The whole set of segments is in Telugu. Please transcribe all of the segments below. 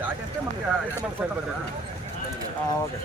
దాటేస్తే మనకి ఓకే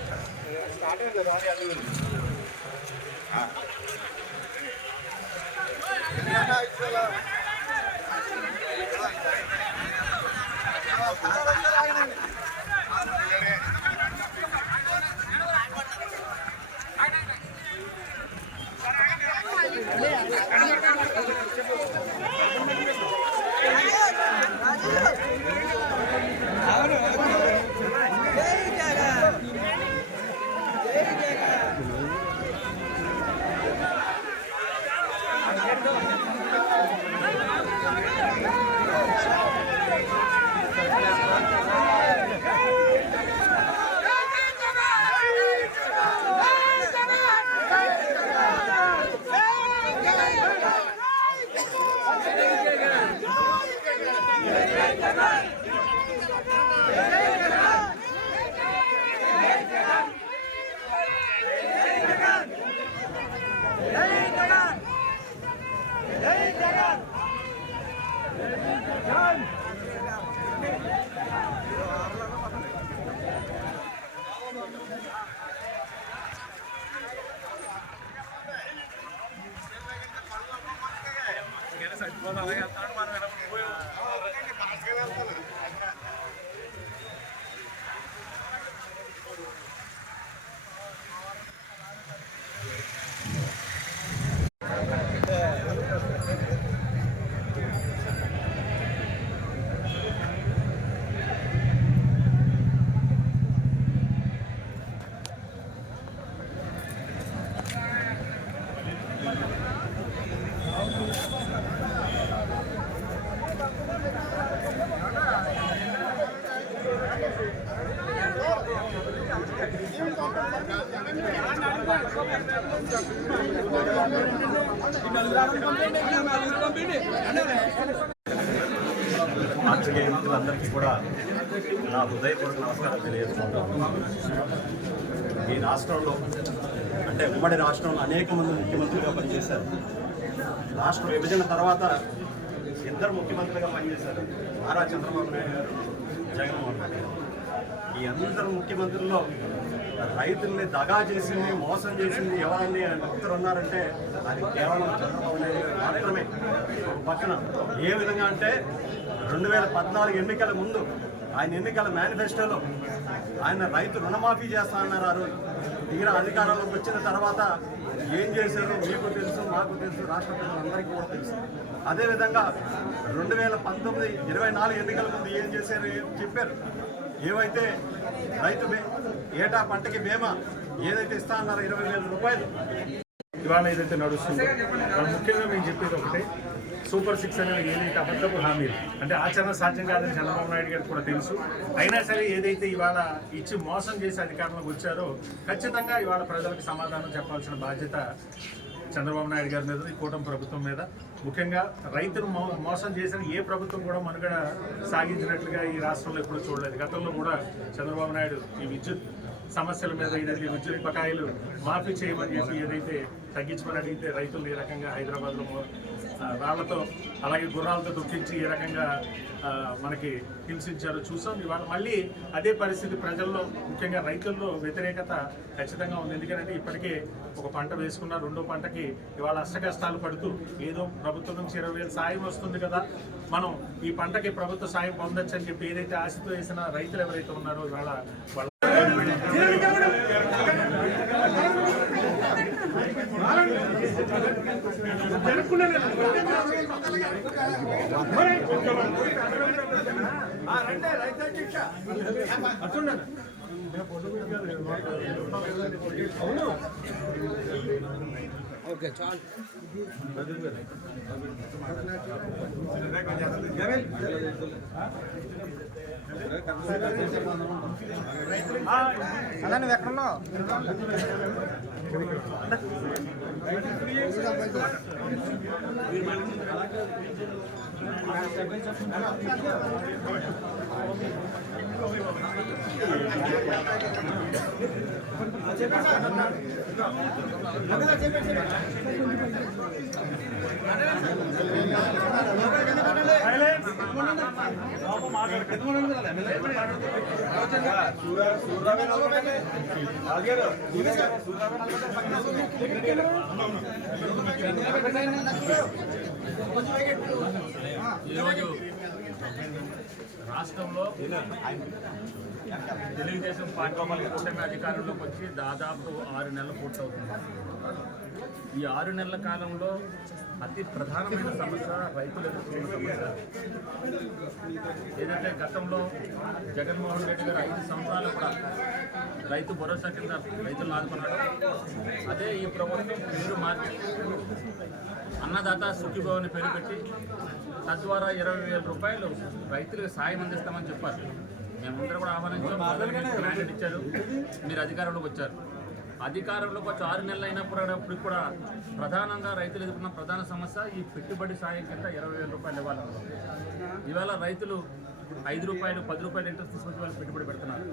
అందరికీ కూడా నా హృదయపూర్వక నమస్కారం తెలియజేసుకుంటాను. ఈ రాష్ట్రంలో అంటే ఉమ్మడి రాష్ట్రంలో అనేక మంది ముఖ్యమంత్రులుగా పనిచేశారు. రాష్ట్ర విభజన తర్వాత ఇద్దరు ముఖ్యమంత్రులుగా పనిచేశారు, నారా చంద్రబాబు నాయుడు గారు, జగన్మోహన్ రెడ్డి గారు. ఈ అందరు ముఖ్యమంత్రుల్లో రైతుల్ని దగా చేసింది, మోసం చేసింది ఎవరని ఒక్కరు ఉన్నారంటే అది కేవలం చంద్రబాబు నాయుడు గారు మాత్రమే. పక్కన ఏ విధంగా అంటే 2014 ఎన్నికల ముందు ఆయన ఎన్నికల మేనిఫెస్టోలో ఆయన రైతు రుణమాఫీ చేస్తా అన్నారు. తీరా అధికారంలోకి వచ్చిన తర్వాత ఏం చేశారో మీకు తెలుసు, మాకు తెలుసు, రాష్ట్ర ప్రజలందరికీ కూడా తెలుసు. అదేవిధంగా 2019 24 ఎన్నికల ముందు ఏం చేశారు చెప్పారు. ఏవైతే రైతు ఏటా పంటకి బీమా ఏదైతే ఇస్తా అన్నారో 20,000 రూపాయలు ఇవాళ ఏదైతే నడుస్తుందో మనం ముఖ్యంగా మేము చెప్పేది ఒకటే, సూపర్ 6 అనేది ఏదైతే అబద్ధపు హామీలు అంటే ఆచరణ సాధ్యం కాదని చంద్రబాబు నాయుడు గారికి కూడా తెలుసు. అయినా సరే ఏదైతే ఇవాళ ఇచ్చి మోసం చేసి అధికారంలోకి వచ్చారో ఖచ్చితంగా ఇవాళ ప్రజలకు సమాధానం చెప్పాల్సిన బాధ్యత చంద్రబాబు నాయుడు గారి మీద, ఈ కూటమి ప్రభుత్వం మీద. ముఖ్యంగా రైతును మోసం చేసిన ఏ ప్రభుత్వం కూడా మనుగడ సాగించినట్లుగా ఈ రాష్ట్రంలో ఎప్పుడూ చూడలేదు. గతంలో కూడా చంద్రబాబు నాయుడు ఈ విద్యుత్ సమస్యల మీద ఏదైతే విద్యుత్ బకాయిలు మాఫీ చేయమని చెప్పి ఏదైతే తగ్గించమని అడిగితే రైతులు ఈ రకంగా హైదరాబాద్లో రాళ్లతో అలాగే గుర్రాలతో దుఃఖించి ఏ రకంగా మనకి హింసించారో చూసాం. ఇవాళ మళ్ళీ అదే పరిస్థితి ప్రజల్లో ముఖ్యంగా రైతుల్లో వ్యతిరేకత ఖచ్చితంగా ఉంది. ఎందుకంటే ఇప్పటికే ఒక పంట వేసుకున్న రెండో పంటకి ఇవాళ అష్టకష్టాలు పడుతూ ఏదో ప్రభుత్వం నుంచి 20,000 సాయం వస్తుంది కదా, మనం ఈ పంటకి ప్రభుత్వ సాయం పొందొచ్చు అని చెప్పి ఏదైతే ఆశతో వేసిన రైతులు ఎవరైతే ఉన్నారో ఇవాళ వాళ్ళ ఓకే చాలు. అలా నువ్వు ఎక్కడున్నావు? Silence! ఈరోజు రాష్ట్రంలో తెలుగుదేశం పార్టీ కూటమి అధికారంలోకి వచ్చి దాదాపు 6 నెలలు పూర్తవుతుంది. ఈ 6 నెలల కాలంలో అతి ప్రధానమైన సమస్య రైతులు ఎదుర్కొన్న సమస్య. ఏదైతే గతంలో జగన్మోహన్ రెడ్డి గారు 5 సంవత్సరాలు కూడా రైతు భరోసా కింద రైతులను ఆదుకున్నాడు. అదే ఈ ప్రభుత్వం పేరు మార్చి అన్నదాత సుఖీభవ అని పేరు పెట్టి తద్వారా 20,000 రూపాయలు రైతులకు సాయం అందిస్తామని చెప్పారు. మేమందరూ కూడా ఆహ్వానించాం. మ్యాండేట్ ఇచ్చారు. మీరు అధికారంలోకి వచ్చారు. అధికారంలోకి వచ్చి 6 నెలలు అయినప్పుడు కూడా ప్రధానంగా రైతులు ఎదుర్కొన్న ప్రధాన సమస్య ఈ పెట్టుబడి సాయం కింద 20,000 రూపాయలు ఇవ్వాలన్నారు. ఇవాళ రైతులు 5 రూపాయలు 10 రూపాయలు ఇంట్రెస్ట్ తీసుకొచ్చి వాళ్ళు పెట్టుబడి పెడుతున్నారు.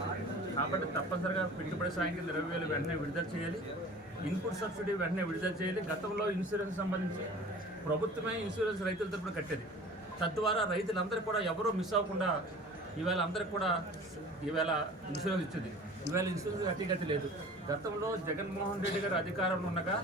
కాబట్టి తప్పనిసరిగా పెట్టుబడి సాయం కింద 20,000 వెంటనే విడుదల చేయాలి. ఇన్పుట్ సబ్సిడీ వెంటనే విడుదల చేయాలి. గతంలో ఇన్సూరెన్స్ సంబంధించి ప్రభుత్వమే ఇన్సూరెన్స్ రైతుల తరపున కట్టేది. తద్వారా రైతులందరూ కూడా ఎవరూ మిస్ అవ్వకుండా ఇవాళ అందరికి కూడా ఇవాళ ఇన్సూరెన్స్ ఇచ్చింది. ఇవాళ ఇన్సూరెన్స్ అతిగతి లేదు. గతంలో జగన్మోహన్ రెడ్డి గారు అధికారంలో ఉండగా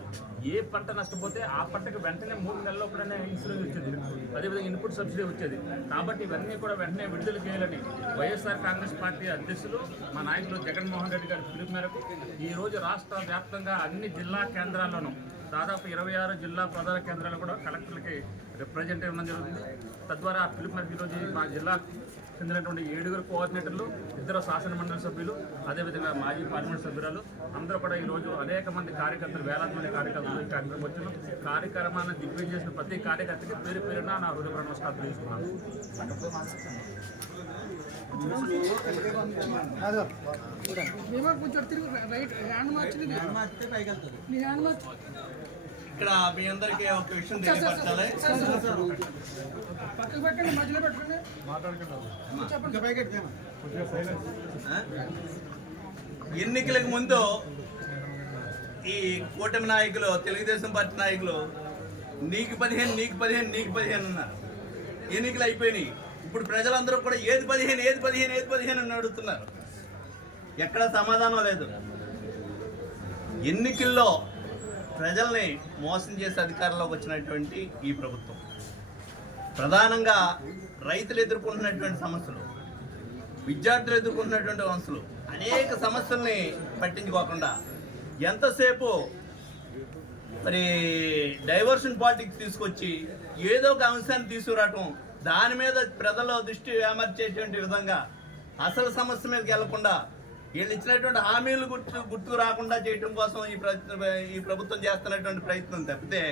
ఏ పంట నష్టపోతే ఆ పంటకు వెంటనే 3 నెలల లోపలనే ఇన్సూరెన్స్ వచ్చేది. అదేవిధంగా ఇన్పుట్ సబ్సిడీ వచ్చేది. కాబట్టి ఇవన్నీ కూడా వెంటనే విడుదల చేయాలని వైఎస్ఆర్ కాంగ్రెస్ పార్టీ అధ్యక్షులు మా నాయకులు జగన్మోహన్ రెడ్డి గారి పిలుపు మేరకు ఈరోజు రాష్ట్ర వ్యాప్తంగా అన్ని జిల్లా కేంద్రాల్లోనూ దాదాపు 26 జిల్లా ప్రధాన కేంద్రాలు కూడా కలెక్టర్లకి రిప్రజెంటేటివ్ ఇవ్వడం జరుగుతుంది. తద్వారా ఆ పిలుపు మేరకు ఈరోజు మా జిల్లా చెందినటువంటి 7 కోఆర్డినేటర్లు, 2 శాసన మండలి సభ్యులు, అదేవిధంగా మాజీ పార్లమెంట్ సభ్యురాలు అందరూ కూడా ఈరోజు అనేక మంది కార్యకర్తలు, వేలాది మంది కార్యకర్తలు ఈ కార్యక్రమం వచ్చిన కార్యక్రమాన్ని దిగ్విజయం చేసిన ప్రతి కార్యకర్తకి పేరు పేరున నా హృదయపూర్వక నమస్కారం తెలుసుకున్నాను. ఇక్కడ మీ అందరికీ ఒక విషయం తెలియపరచాలి. ఎన్నికలకు ముందు ఈ కూటమి నాయకులు, తెలుగుదేశం పార్టీ నాయకులు నీకు 15 అన్నారు. ఎన్నికలు అయిపోయినాయి. ఇప్పుడు ప్రజలందరూ కూడా ఏది 15 అని అడుగుతున్నారు. ఎక్కడ సమాధానం లేదు. ఎన్నికల్లో ప్రజల్ని మోసం చేసే అధికారంలోకి వచ్చినటువంటి ఈ ప్రభుత్వం ప్రధానంగా రైతులు ఎదుర్కొంటున్నటువంటి సమస్యలు, విద్యార్థులు ఎదుర్కొంటున్నటువంటి సమస్యలు, అనేక సమస్యల్ని పట్టించుకోకుండా ఎంతసేపు మరి డైవర్షన్ పాలిటిక్స్ తీసుకొచ్చి ఏదో ఒక అంశాన్ని తీసుకురావటం, దాని మీద ప్రజల దృష్టి ఏమర్చేటువంటి విధంగా అసలు సమస్య మీదకి వెళ్లకుండా వీళ్ళు ఇచ్చినటువంటి హామీలు గుర్తుకు రాకుండా చేయడం కోసం ఈ ప్రభుత్వం చేస్తున్నటువంటి ప్రయత్నం తప్పితే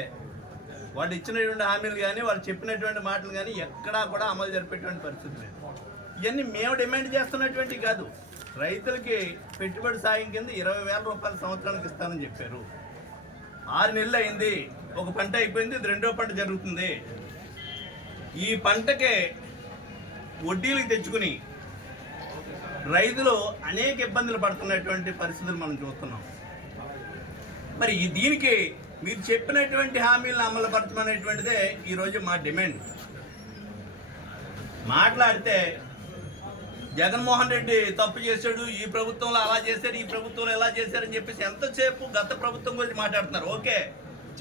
వాళ్ళు ఇచ్చినటువంటి హామీలు కానీ వాళ్ళు చెప్పినటువంటి మాటలు కానీ ఎక్కడా కూడా అమలు జరిపేటువంటి పరిస్థితి లేదు. ఇవన్నీ మేము డిమాండ్ చేస్తున్నటువంటి కాదు. రైతులకి పెట్టుబడి సాయం కింద 20,000 రూపాయల సంవత్సరానికి ఇస్తానని చెప్పారు. 6 నెలలు అయింది. ఒక పంట అయిపోయింది, ఇది 2వ పంట జరుగుతుంది. ఈ పంటకే వడ్డీలకు తెచ్చుకుని రైతులు అనేక ఇబ్బందులు పడుతున్నటువంటి పరిస్థితులు మనం చూస్తున్నాం. మరి దీనికి మీరు చెప్పినటువంటి హామీలను అమలు పరచమనేటువంటిదే ఈరోజు మా డిమాండ్. మాట్లాడితే జగన్మోహన్ రెడ్డి తప్పు చేశాడు, ఈ ప్రభుత్వంలో అలా చేశారు, ఈ ప్రభుత్వంలో ఎలా చేశారని చెప్పేసి ఎంతసేపు గత ప్రభుత్వం గురించి మాట్లాడుతున్నారు. ఓకే,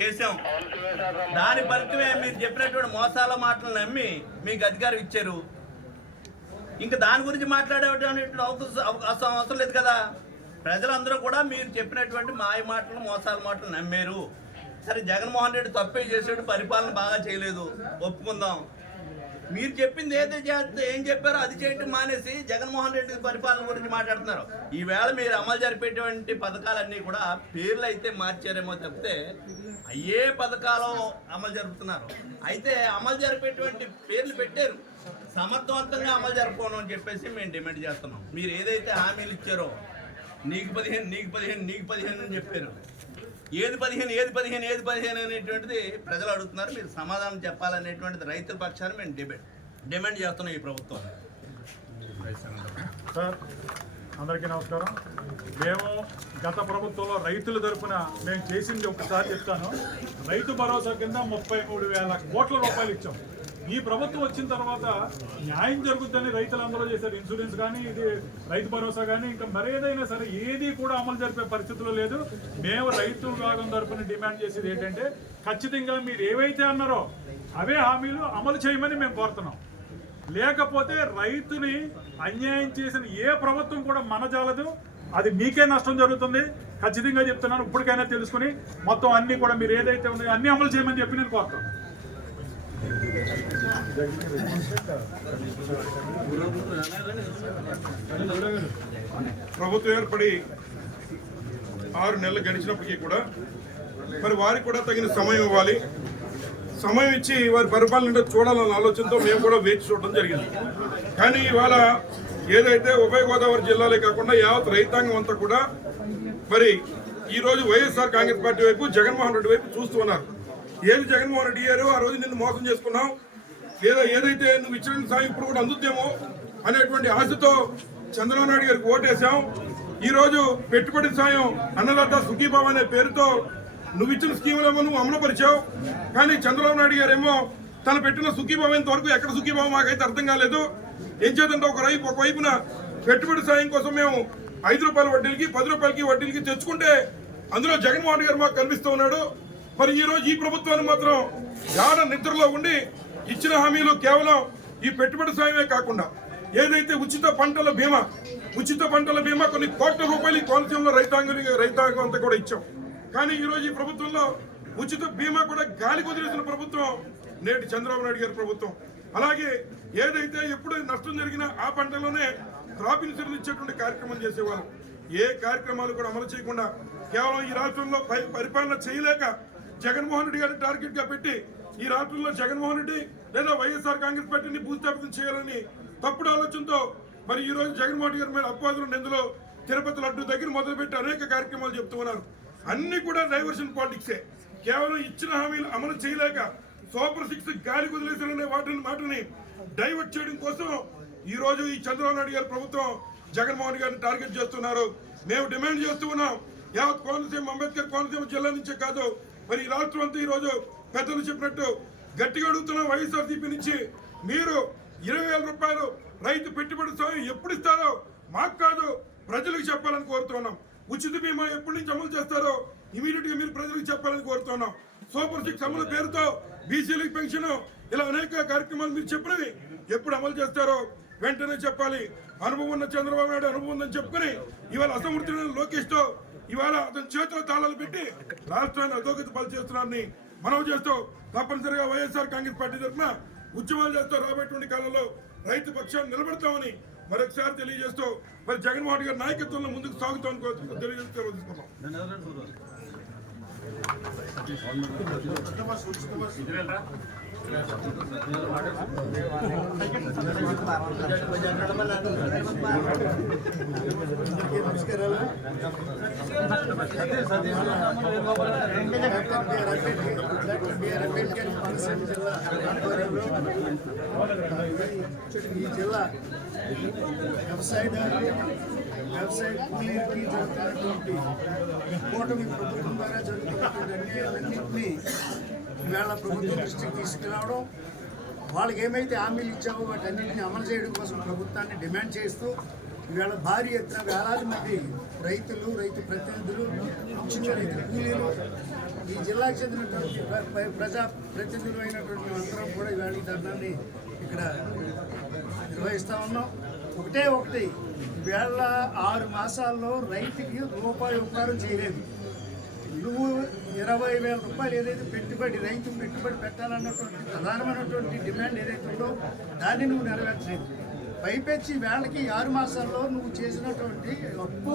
చేసాం. దాని ఫలితమే మీరు చెప్పినటువంటి మోసాల మాటలు నమ్మి మీకు అధికారం ఇచ్చారు. ఇంకా దాని గురించి మాట్లాడేటువంటి అవసరం లేదు కదా. ప్రజలందరూ కూడా మీరు చెప్పినటువంటి మాయ మాటలు, మోసాల మాటలు నమ్మారు. సరే, జగన్మోహన్ రెడ్డి తప్పే చేసాడు, పరిపాలన బాగా చేయలేదు, ఒప్పుకుందాం. మీరు చెప్పింది ఏం చెప్పారో అది చేయటం మానేసి జగన్మోహన్ రెడ్డి పరిపాలన గురించి మాట్లాడుతున్నారు. ఈవేళ మీరు అమలు జరిపేటువంటి పథకాలన్నీ కూడా పేర్లు అయితే మార్చారేమో తప్పితే అయ్యే పథకాలు అమలు జరుపుతున్నారు. అయితే అమలు జరిపేటువంటి పేర్లు పెట్టారు, సమర్థవంతంగా అమలు జరపను అని చెప్పేసి మేము డిమాండ్ చేస్తున్నాం. మీరు ఏదైతే హామీలు ఇచ్చారో నీకు 15 అని చెప్పారు. ఏది 15 అనేటువంటిది ప్రజలు అడుగుతున్నారు. మీరు సమాధానం చెప్పాలనేటువంటిది రైతుల పక్షాన్ని మేము డిమాండ్ చేస్తున్నాం ఈ ప్రభుత్వం. సార్, అందరికీ నమస్కారం. మేము గత ప్రభుత్వంలో రైతుల తరఫున మేము చేసింది ఒకసారి చెప్తాను. రైతు భరోసా కింద 33,000 కోట్ల రూపాయలు ఇచ్చాం. ఈ ప్రభుత్వం వచ్చిన తర్వాత న్యాయం జరుగుతుందని రైతులందరూ చేశారు. ఇన్సూరెన్స్ కానీ, ఇది రైతు భరోసా కానీ, ఇంకా మరేదైనా సరే ఏది కూడా అమలు జరిపే పరిస్థితుల్లో లేదు. మేము రైతు విభాగం తరపున డిమాండ్ చేసేది ఏంటంటే, ఖచ్చితంగా మీరు ఏవైతే అన్నారో అవే హామీలు అమలు చేయమని మేము కోరుతున్నాం. లేకపోతే రైతుని అన్యాయం చేసిన ఏ ప్రభుత్వం కూడా మనజాలదు, అది మీకే నష్టం జరుగుతుంది. ఖచ్చితంగా చెప్తున్నాను. ఇప్పటికైనా తెలుసుకుని మొత్తం అన్ని కూడా మీరు ఏదైతే ఉన్నాయో అన్ని అమలు చేయమని చెప్పి నేను కోరుతాను. ప్రభుత్వం ఏర్పడి 6 నెలలు గడిచినప్పటికీ కూడా మరి వారికి కూడా తగిన సమయం ఇవ్వాలి. సమయం ఇచ్చి వారి పరిపాలన చూడాలన్న ఆలోచనతో మేము కూడా వేచి చూడడం జరిగింది. కానీ ఇవాళ ఏదైతే ఉభయ గోదావరి జిల్లాలే కాకుండా యావత్ రైతాంగం అంతా కూడా మరి ఈరోజు వైఎస్ఆర్ కాంగ్రెస్ పార్టీ వైపు, జగన్మోహన్ రెడ్డి వైపు చూస్తూ ఉన్నారు. ఏది జగన్మోహన్ రెడ్డి గారు ఆ రోజు నిన్ను మోసం చేసుకున్నావు, లేదా ఏదైతే నువ్వు ఇచ్చిన సాయం ఇప్పుడు కూడా అందుద్దేమో అనేటువంటి ఆశతో చంద్రబాబు నాయుడు గారికి ఓటేశాం. ఈరోజు పెట్టుబడి సాయం అన్నదాత సుఖీభావ అనే పేరుతో నువ్వు ఇచ్చిన స్కీములేమో నువ్వు అమలుపరిచావు. కానీ చంద్రబాబు నాయుడు గారేమో తను పెట్టిన సుఖీభావం ఇంతవరకు ఎక్కడ సుఖీభావం మాకైతే అర్థం కాలేదు. ఏం చేద్దంటే ఒకవైపున పెట్టుబడి సాయం కోసం మేము 5 రూపాయల వడ్డీలకి 10 రూపాయలకి వడ్డీలకి తెచ్చుకుంటే అందులో జగన్మోహన్ రెడ్డి గారు మాకు కనిపిస్తూ ఉన్నాడు. మరి ఈ రోజు ఈ ప్రభుత్వాన్ని మాత్రం గాఢ నిద్రలో ఉండి ఇచ్చిన హామీలు కేవలం ఈ పెట్టుబడి సాయమే కాకుండా ఏదైతే ఉచిత పంటల బీమా కొన్ని కోట్ల రూపాయలు ఈ కోనసీమలో రైతాంగం అంతా కూడా ఇచ్చాం. కానీ ఈ రోజు ఈ ప్రభుత్వంలో ఉచిత బీమా కూడా గాలి కుదిరేసిన ప్రభుత్వం నేటి చంద్రబాబు నాయుడు గారి ప్రభుత్వం. అలాగే ఏదైతే ఎప్పుడు నష్టం జరిగినా ఆ పంటలోనే క్రాప్ ఇన్సూరెన్స్ ఇచ్చేటువంటి కార్యక్రమం చేసేవాళ్ళు. ఏ కార్యక్రమాలు కూడా అమలు చేయకుండా కేవలం ఈ రాష్ట్రంలో పరిపాలన చేయలేక జగన్మోహన్ రెడ్డి గారిని టార్గెట్ గా పెట్టి ఈ రాష్ట్రంలో జగన్మోహన్ రెడ్డి లేదా వైఎస్ఆర్ కాంగ్రెస్ పార్టీని భూస్థాపితం చేయాలని తప్పుడు ఆలోచనతో మరి ఈ రోజు జగన్మోహన్ రెడ్డి గారి మీద అపవాదులు నిందులో తిరుపతి లడ్డు దగ్గర మొదలుపెట్టి అనేక కార్యక్రమాలు చెప్తూ ఉన్నారు. అన్ని కూడా డైవర్షన్ పాలిటిక్సే. కేవలం ఇచ్చిన హామీలు అమలు చేయలేక సూపర్ 6 గాలి కుదిలేసారనే మాటని డైవర్ట్ చేయడం కోసం ఈ రోజు ఈ చంద్రబాబు నాయుడు గారి ప్రభుత్వం జగన్మోహన్ గారిని టార్గెట్ చేస్తున్నారు. మేము డిమాండ్ చేస్తూ ఉన్నాం. యావత్ కోనసీమ, అంబేద్కర్ కోనసీమ జిల్లా నుంచే కాదు, మరి ఈ రాష్ట్రం అంతా ఈ రోజు పెద్దలు చెప్పినట్టు గట్టిగా అడుగుతున్నాం. వైఎస్ఆర్సీపీ నుంచి మీరు 20,000 రూపాయలు రైతు పెట్టుబడి సాయం ఎప్పుడు ఇస్తారో మాకు కాదు ప్రజలకు చెప్పాలని కోరుతున్నాం. ఉచిత బీమా ఎప్పటి నుంచి అమలు చేస్తారో ఇమీడియట్ గా మీరు ప్రజలకు చెప్పాలని కోరుతున్నాం. సూపర్ 6 అమలు పేరుతో బీసీలకు పెన్షన్, ఇలా అనేక కార్యక్రమాలు మీరు చెప్పినవి ఎప్పుడు అమలు చేస్తారో వెంటనే చెప్పాలి. అనుభవం ఉన్న చంద్రబాబు నాయుడు అనుభవం ఉందని చెప్పుకుని ఇవాళ అసమర్థుడైన లోకేష్ తో ఇవాళ అతని చేతిలో తాళాలు పెట్టి రాష్ట్రాన్ని అధోగతి పాలు చేస్తున్నారని మనవి చేస్తూ తప్పనిసరిగా వైఎస్ఆర్ కాంగ్రెస్ పార్టీ తరఫున ఉద్యమాలు చేస్తూ రాబోయేటువంటి కాలంలో రైతు పక్షాన్ని నిలబడతామని మరొకసారి తెలియజేస్తూ మరి జగన్మోహన్ గారి నాయకత్వంలో ముందుకు సాగుతామని తెలియజేస్తూ ఈ జిల్లా వ్యవసాయదారులు, వ్యవసాయ కూలీలకి జరుగుతున్నటువంటి కూటమి ప్రభుత్వం ద్వారా జరుగుతున్నటువంటి అన్నింటినీ ఇవాళ ప్రభుత్వం దృష్టికి తీసుకురావడం, వాళ్ళకి ఏమైతే హామీలు ఇచ్చామో వాటన్నింటినీ అమలు చేయడం కోసం ప్రభుత్వాన్ని డిమాండ్ చేస్తూ ఇవాళ భారీ ఎత్తున వేలాది మంది రైతులు, రైతు ప్రతినిధులు, చిన్న రైతు కూలీలు, ఈ జిల్లాకు చెందినటువంటి ప్రజా ప్రతినిధులు అయినటువంటి అందరం కూడా ఇవాళ ఈ ధర్నాన్ని ఇక్కడ నిర్వహిస్తూ ఉన్నాం. ఒకటి ఇవాళ 6 మాసాల్లో రైతుకి రూపాయి ఉపకారం చేయలేదు. నువ్వు 20,000 రూపాయలు ఏదైతే రైతు పెట్టుబడి పెట్టాలన్నటువంటి ప్రధానమైనటువంటి డిమాండ్ ఏదైతే ఉందో దాన్ని నువ్వు నెరవేర్చలేదు. పైపెచ్చి వేళకి 6 మాసాల్లో నువ్వు చేసినటువంటి అప్పు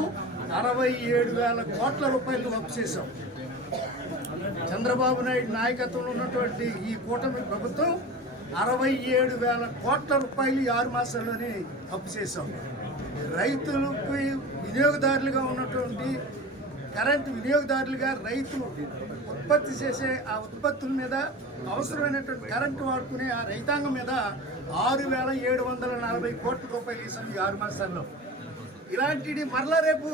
67,000 కోట్ల రూపాయలు అప్పు చేశావు. చంద్రబాబు నాయుడు నాయకత్వంలో ఉన్నటువంటి ఈ కూటమి ప్రభుత్వం 67,000 కోట్ల రూపాయలు 6 మాసాల్లోనే అప్పు చేశాం. రైతులకు వినియోగదారులుగా ఉన్నటువంటి కరెంటు వినియోగదారులుగా రైతులు ఉత్పత్తి చేసే ఆ ఉత్పత్తుల మీద అవసరమైనటువంటి కరెంటు వాడుకునే ఆ రైతాంగం మీద 6,740 కోట్ల రూపాయలు వేసాం ఈ 6 మాసాల్లో. ఇలాంటిది మరలా రేపు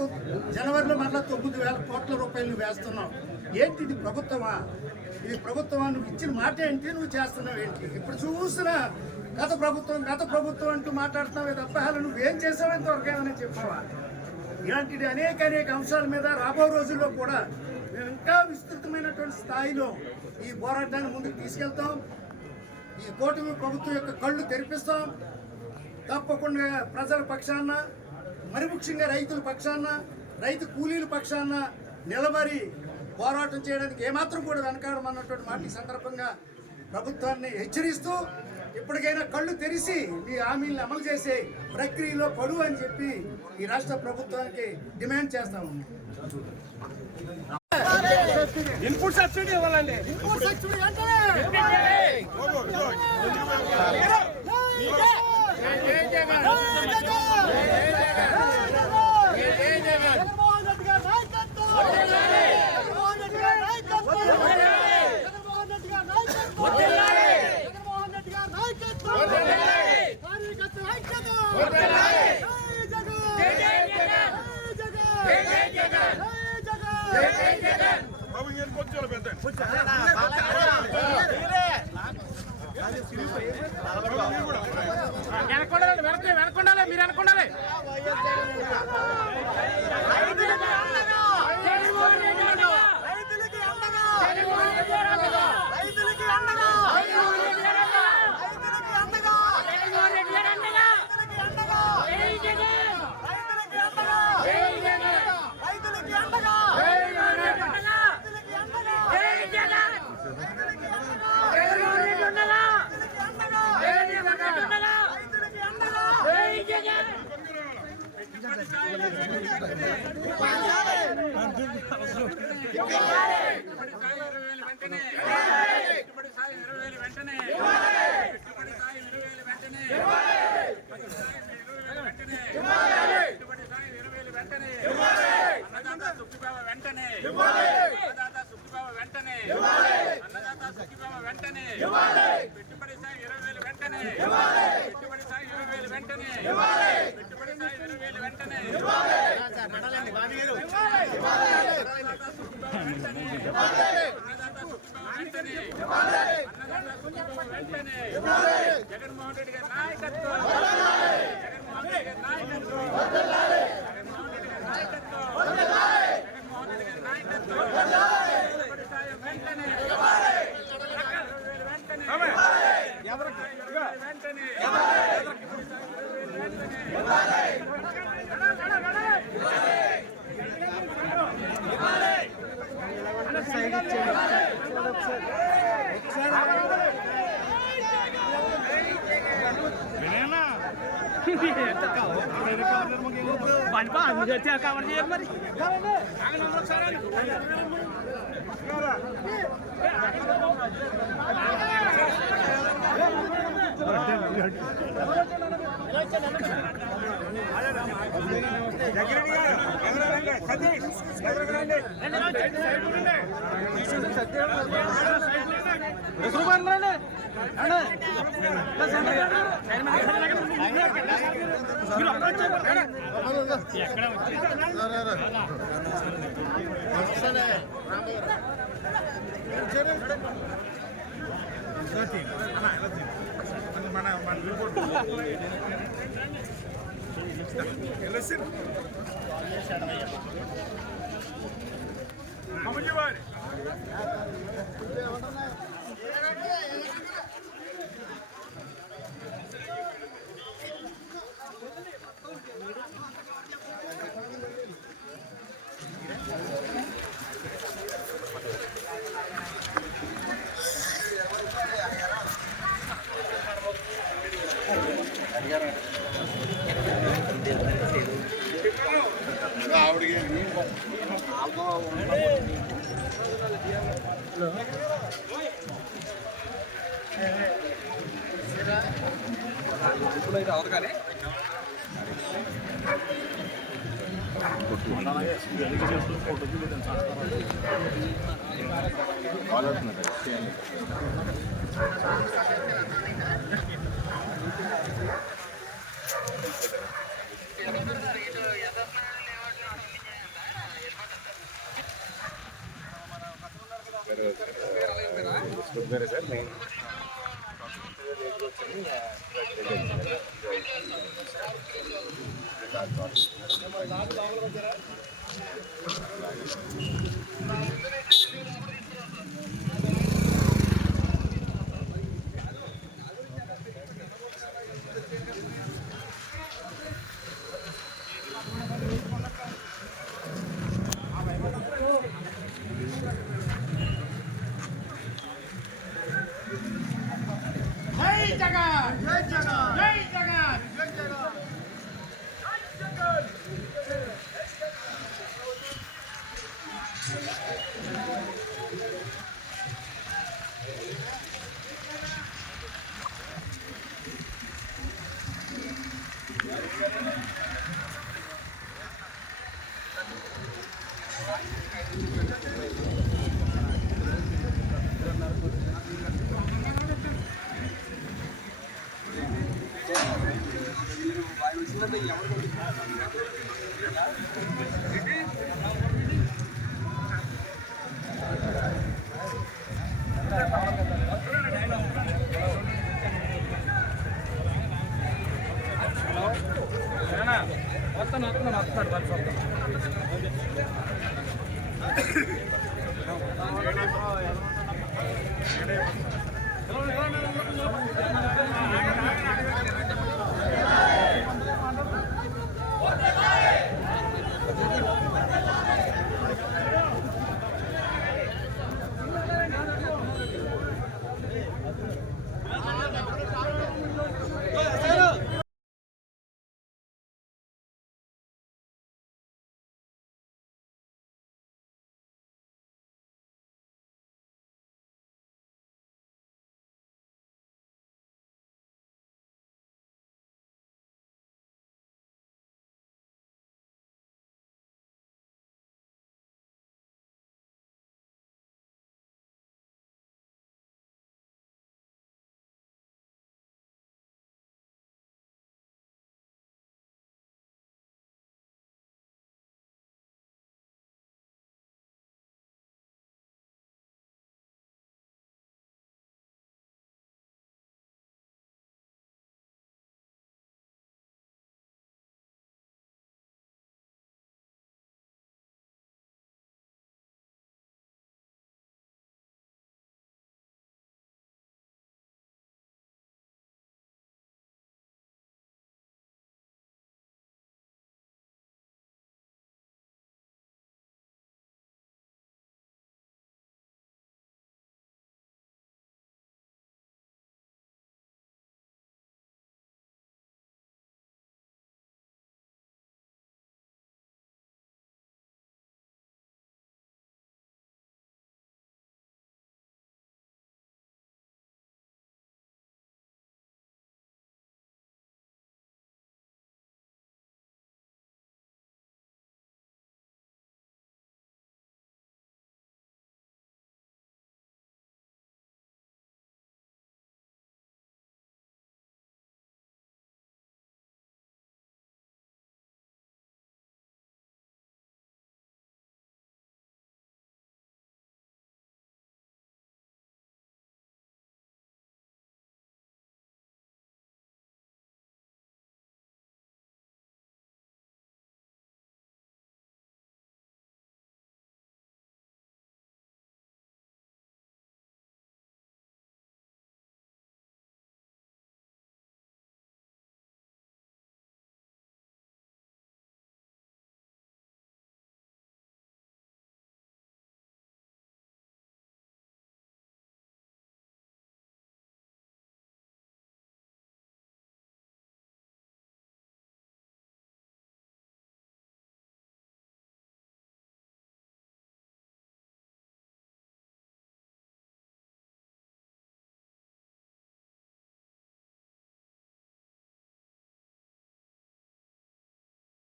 జనవరిలో మరలా 9,000 కోట్ల రూపాయలు వేస్తున్నాం. ఏంటిది ప్రభుత్వమా? ఇది ప్రభుత్వం నువ్వు ఇచ్చిన మాట ఏంటి, నువ్వు చేస్తున్నావు ఏంటి? ఇప్పుడు చూసినా గత ప్రభుత్వం అంటూ మాట్లాడుతున్నావు తప్ప నువ్వేం చేసావు ఇంతవరకు ఏమైనా చెప్పావా? ఇలాంటి అనేక అంశాల మీద రాబో రోజుల్లో కూడా మేము ఇంకా విస్తృతమైనటువంటి స్థాయిలో ఈ పోరాటాన్ని ముందుకు తీసుకెళ్తాం. ఈ కూటమి ప్రభుత్వం యొక్క కళ్ళు తెరిపిస్తాం. తప్పకుండా ప్రజల పక్షాన, మరి ముఖ్యంగా రైతుల పక్షాన, రైతు కూలీల పక్షాన నిలబడి పోరాటం చేయడానికి ఏమాత్రం కూడా వెనకాడమన్నటువంటి మాట ఈ సందర్భంగా ప్రభుత్వాన్ని హెచ్చరిస్తూ ఇప్పటికైనా కళ్ళు తెరిచి మీ హామీలను అమలు చేసే ప్రక్రియలో పడు అని చెప్పి ఈ రాష్ట్ర ప్రభుత్వానికి డిమాండ్ చేస్తాము. ఇన్పుట్ సబ్సిడీ ఇవ్వాలండి. ఇన్పుట్ సబ్సిడీ అంటే బాబు ఇంకేం కొంచెం పెద్ద వెనకొండాలి, మీరు వెనకొండాలి. జగన్మోహన్ రెడ్డి గారి నాయకత్వం, జగన్మోహన్ రెడ్డి గారి నాయకత్వం, జగన్మోహన్ రెడ్డి గారి నాయకత్వం, జగన్మోహన్ రెడ్డి గారి నాయకత్వం, పెట్టుబడి సాయం వెంటనే, 20,000 వెంటనే, కవర్ చేయాలి మరి. ఇప్పుడైతే అవదు కానీ వేరే సార్ మెయిన్ వస్తాను